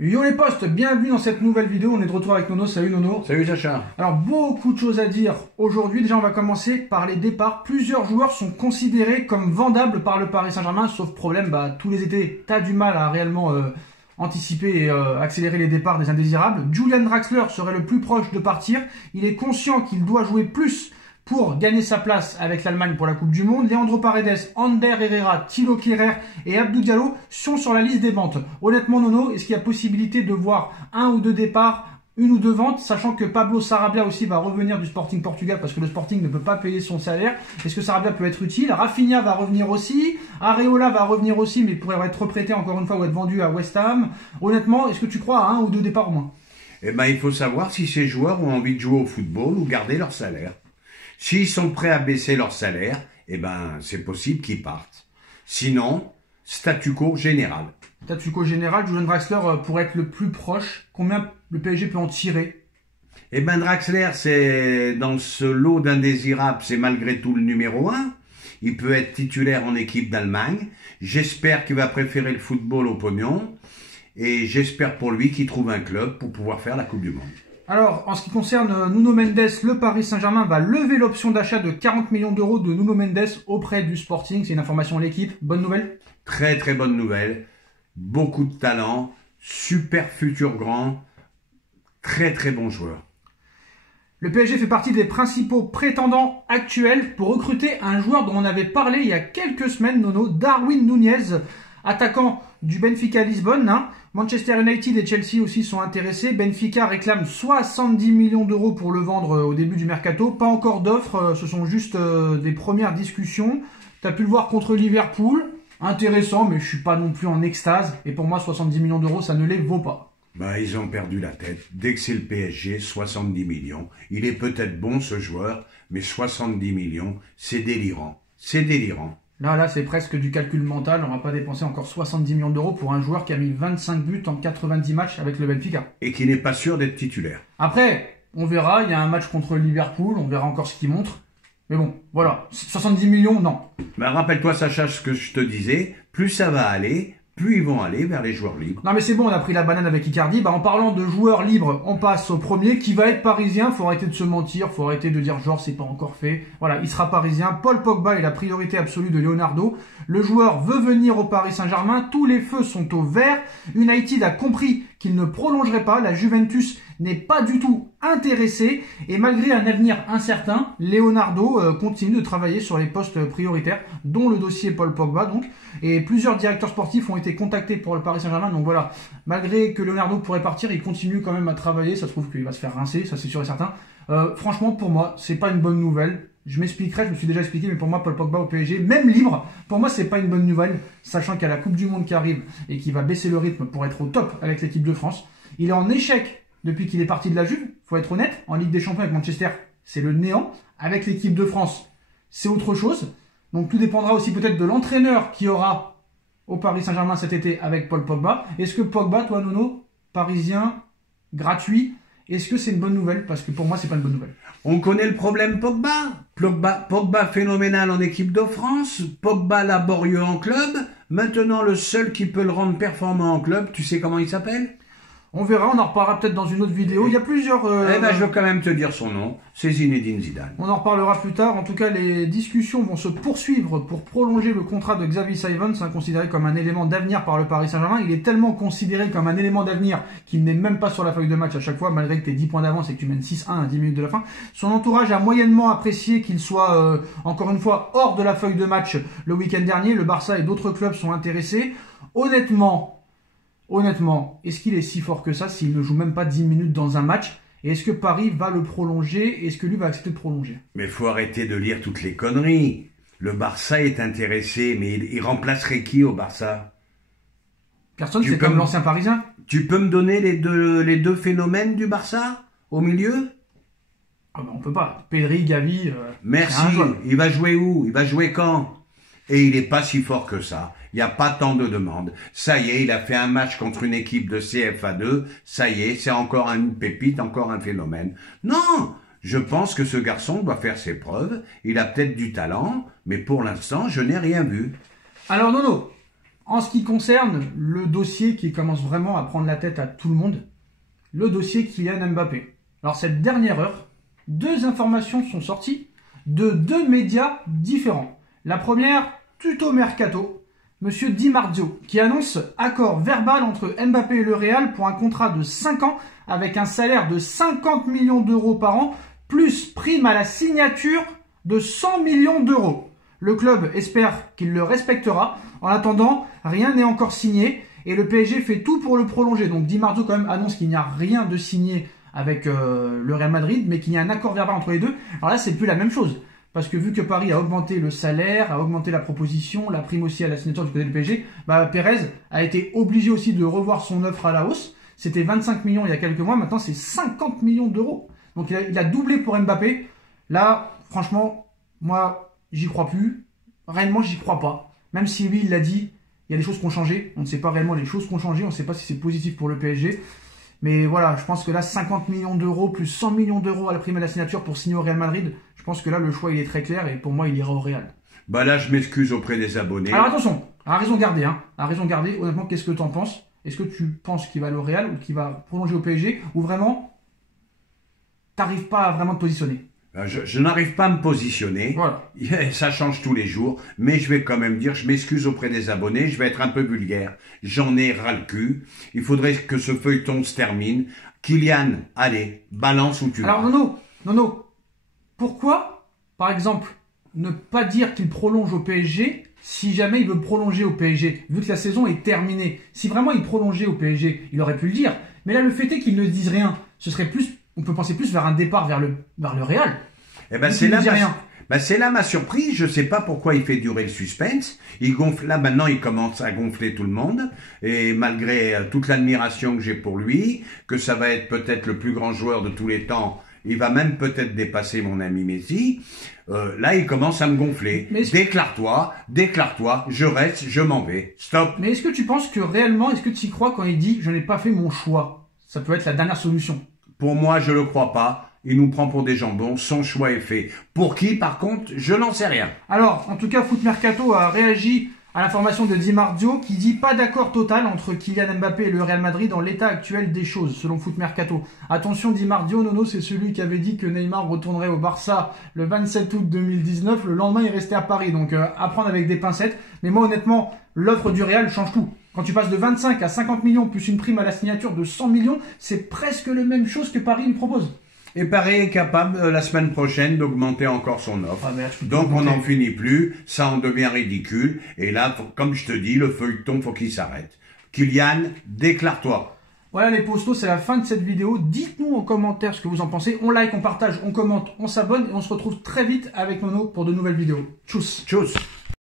Yo les potes, bienvenue dans cette nouvelle vidéo, on est de retour avec Nono, salut Nono. Salut Sacha. Alors beaucoup de choses à dire aujourd'hui, déjà on va commencer par les départs. Plusieurs joueurs sont considérés comme vendables par le Paris Saint-Germain, sauf problème, tous les étés, t'as du mal à réellement anticiper et accélérer les départs des indésirables. Julian Draxler serait le plus proche de partir, il est conscient qu'il doit jouer plus pour gagner sa place avec l'Allemagne pour la Coupe du Monde. Leandro Paredes, Ander Herrera, Thilo Kehrer et Abdou Diallo sont sur la liste des ventes. Honnêtement Nono, est-ce qu'il y a possibilité de voir un ou deux départs, une ou deux ventes, sachant que Pablo Sarabia aussi va revenir du Sporting Portugal parce que le Sporting ne peut pas payer son salaire. Est-ce que Sarabia peut être utile? Rafinha va revenir aussi, Areola va revenir aussi mais pourrait être reprêté encore une fois ou être vendu à West Ham. Honnêtement, est-ce que tu crois à un ou deux départs au moins? Eh ben, il faut savoir si ces joueurs ont envie de jouer au football ou garder leur salaire. S'ils sont prêts à baisser leur salaire, eh ben, c'est possible qu'ils partent. Sinon, statu quo général. Statu quo général, Julian Draxler pourrait être le plus proche. Combien le PSG peut en tirer? Eh ben, Draxler, c'est dans ce lot d'indésirables, c'est malgré tout le numéro 1. Il peut être titulaire en équipe d'Allemagne. J'espère qu'il va préférer le football au pognon. Et j'espère pour lui qu'il trouve un club pour pouvoir faire la Coupe du Monde. Alors, en ce qui concerne Nuno Mendes, le Paris Saint-Germain va lever l'option d'achat de 40 millions d'euros de Nuno Mendes auprès du Sporting. C'est une information de l'équipe. Bonne nouvelle? Très très bonne nouvelle. Beaucoup de talent. Super futur grand. Très très bon joueur. Le PSG fait partie des principaux prétendants actuels pour recruter un joueur dont on avait parlé il y a quelques semaines, Nono, Darwin Nunez, attaquant du Benfica Lisbonne. Manchester United et Chelsea aussi sont intéressés. Benfica réclame 70 millions d'euros pour le vendre au début du mercato. Pas encore d'offres, ce sont juste des premières discussions. Tu as pu le voir contre Liverpool. Intéressant, mais je suis pas non plus en extase. Et pour moi, 70 millions d'euros, ça ne les vaut pas. Ils ont perdu la tête. Dès que c'est le PSG, 70 millions. Il est peut-être bon ce joueur, mais 70 millions, c'est délirant. C'est délirant. Là, c'est presque du calcul mental. On va pas dépenser encore 70 millions d'euros pour un joueur qui a mis 25 buts en 90 matchs avec le Benfica. Et qui n'est pas sûr d'être titulaire. Après, on verra. Il y a un match contre Liverpool. On verra encore ce qu'il montre. Mais bon, voilà. 70 millions, non. Rappelle-toi, Sacha, ce que je te disais. Plus ça va aller, plus ils vont aller vers les joueurs libres. Non mais c'est bon, on a pris la banane avec Icardi. En parlant de joueurs libres, on passe au premier qui va être parisien. Faut arrêter de se mentir, faut arrêter de dire genre c'est pas encore fait. Voilà, il sera parisien. Paul Pogba est la priorité absolue de Leonardo. Le joueur veut venir au Paris Saint-Germain. Tous les feux sont au vert. United a compris qu'il ne prolongerait pas. La Juventus n'est pas du tout intéressé. Et malgré un avenir incertain, Leonardo continue de travailler sur les postes prioritaires, dont le dossier Paul Pogba donc. Et plusieurs directeurs sportifs ont été contactés pour le Paris Saint-Germain. Donc voilà, malgré que Leonardo pourrait partir, il continue quand même à travailler. Ça se trouve qu'il va se faire rincer, ça c'est sûr et certain. Franchement, pour moi, c'est pas une bonne nouvelle. Je m'expliquerai, je me suis déjà expliqué, mais pour moi, Paul Pogba au PSG, même libre, pour moi, c'est pas une bonne nouvelle, sachant qu'il y a la Coupe du Monde qui arrive et qu'il va baisser le rythme pour être au top avec l'équipe de France. Il est en échec depuis qu'il est parti de la Juve, faut être honnête. En Ligue des Champions avec Manchester, c'est le néant. Avec l'équipe de France, c'est autre chose. Donc tout dépendra aussi peut-être de l'entraîneur qui aura au Paris Saint-Germain cet été avec Paul Pogba. Est-ce que Pogba, toi Nono, parisien, gratuit, est-ce que c'est une bonne nouvelle? Parce que pour moi, c'est pas une bonne nouvelle. On connaît le problème Pogba. Pogba phénoménal en équipe de France. Pogba laborieux en club. Maintenant, le seul qui peut le rendre performant en club, tu sais comment il s'appelle? On verra, on en reparlera peut-être dans une autre vidéo. Il y a plusieurs... je veux quand même te dire son nom. C'est Zinedine Zidane. On en reparlera plus tard. En tout cas, les discussions vont se poursuivre pour prolonger le contrat de Xavi Simons, considéré comme un élément d'avenir par le Paris Saint-Germain. Il est tellement considéré comme un élément d'avenir qu'il n'est même pas sur la feuille de match à chaque fois, malgré que tu aies 10 points d'avance et que tu mènes 6-1 à 10 minutes de la fin. Son entourage a moyennement apprécié qu'il soit, encore une fois, hors de la feuille de match le week-end dernier. Le Barça et d'autres clubs sont intéressés. Honnêtement, est-ce qu'il est si fort que ça s'il ne joue même pas 10 minutes dans un match? Et est-ce que Paris va le prolonger? Est-ce que lui va accepter de prolonger? Mais faut arrêter de lire toutes les conneries. Le Barça est intéressé, mais il remplacerait qui au Barça? Personne, c'est comme l'ancien Parisien. Tu peux me donner les deux phénomènes du Barça au milieu? On peut pas. Pedri, Gavi... Merci. Il va jouer où? Il va jouer quand? Et il n'est pas si fort que ça. Il n'y a pas tant de demandes. Ça y est, il a fait un match contre une équipe de CFA2. Ça y est, c'est encore une pépite, encore un phénomène. Non, je pense que ce garçon doit faire ses preuves. Il a peut-être du talent, mais pour l'instant, je n'ai rien vu. Alors Nono, En ce qui concerne le dossier qui commence vraiment à prendre la tête à tout le monde, le dossier Kylian Mbappé. Alors cette dernière heure, 2 informations sont sorties de 2 médias différents. La première, Tuto Mercato, Monsieur Di Marzio, qui annonce accord verbal entre Mbappé et le Real pour un contrat de 5 ans avec un salaire de 50 millions d'euros par an, plus prime à la signature de 100 millions d'euros. Le club espère qu'il le respectera. En attendant, rien n'est encore signé et le PSG fait tout pour le prolonger. Donc Di Marzio quand même annonce qu'il n'y a rien de signé avec le Real Madrid, mais qu'il y a un accord verbal entre les deux. Alors là, c'est plus la même chose. Parce que vu que Paris a augmenté le salaire, a augmenté la proposition, la prime aussi à la signature du côté du PSG, Pérez a été obligé aussi de revoir son offre à la hausse. C'était 25 millions il y a quelques mois, maintenant c'est 50 millions d'euros. Donc il a doublé pour Mbappé. Là, franchement, moi, j'y crois plus. Réellement, j'y crois pas. Même si lui, il l'a dit, il y a des choses qui ont changé. On ne sait pas réellement les choses qui ont changé. On ne sait pas si c'est positif pour le PSG. Mais voilà, je pense que là, 50 millions d'euros plus 100 millions d'euros à la prime à la signature pour signer au Real Madrid, je pense que là, le choix, il est très clair. Et pour moi, il ira au Real. Bah là, je m'excuse auprès des abonnés. Alors attention, à raison garder. À raison garder. Honnêtement, qu'est-ce que tu en penses? Est-ce que tu penses qu'il va aller au Real ou qu'il va prolonger au PSG? Ou vraiment, t'arrives pas à vraiment te positionner? Je n'arrive pas à me positionner, voilà. Ça change tous les jours, mais je vais quand même dire, je m'excuse auprès des abonnés, je vais être un peu vulgaire, j'en ai ras le cul, il faudrait que ce feuilleton se termine. Kylian, allez, balance où tu vas. Alors Nono, pourquoi, par exemple, ne pas dire qu'il prolonge au PSG si jamais il veut prolonger au PSG, vu que la saison est terminée? Si vraiment il prolongeait au PSG, il aurait pu le dire, mais là le fait est qu'il ne dise rien, ce serait plus... On peut penser plus vers un départ vers le Real. Eh ben c'est là ma surprise. Je sais pas pourquoi il fait durer le suspense. Il gonfle là maintenant. Il commence à gonfler tout le monde. Et malgré toute l'admiration que j'ai pour lui, que ça va être peut-être le plus grand joueur de tous les temps. Il va même peut-être dépasser mon ami Messi. Là, il commence à me gonfler. Déclare-toi, je reste, je m'en vais. Stop. Mais est-ce que tu penses que réellement, est-ce que tu y crois quand il dit « je n'ai pas fait mon choix » Ça peut être la dernière solution. Pour moi, je le crois pas. Il nous prend pour des jambons. Son choix est fait. Pour qui, par contre, je n'en sais rien. Alors, en tout cas, Foot Mercato a réagi à l'information de Di Marzio qui dit pas d'accord total entre Kylian Mbappé et le Real Madrid dans l'état actuel des choses, selon Foot Mercato. Attention, Di Marzio, Nono, c'est celui qui avait dit que Neymar retournerait au Barça le 27 août 2019. Le lendemain, il restait à Paris. Donc, à prendre avec des pincettes. Mais moi, honnêtement, l'offre du Real change tout. Quand tu passes de 25 à 50 millions plus une prime à la signature de 100 millions, c'est presque la même chose que Paris lui propose. Et Paris est capable, la semaine prochaine, d'augmenter encore son offre. Donc on n'en finit plus, ça en devient ridicule. Et là, comme je te dis, le feuilleton, faut qu'il s'arrête. Kylian, déclare-toi. Voilà les postos, c'est la fin de cette vidéo. Dites-nous en commentaire ce que vous en pensez. On like, on partage, on commente, on s'abonne et on se retrouve très vite avec Nono pour de nouvelles vidéos. Tchuss. Tchuss.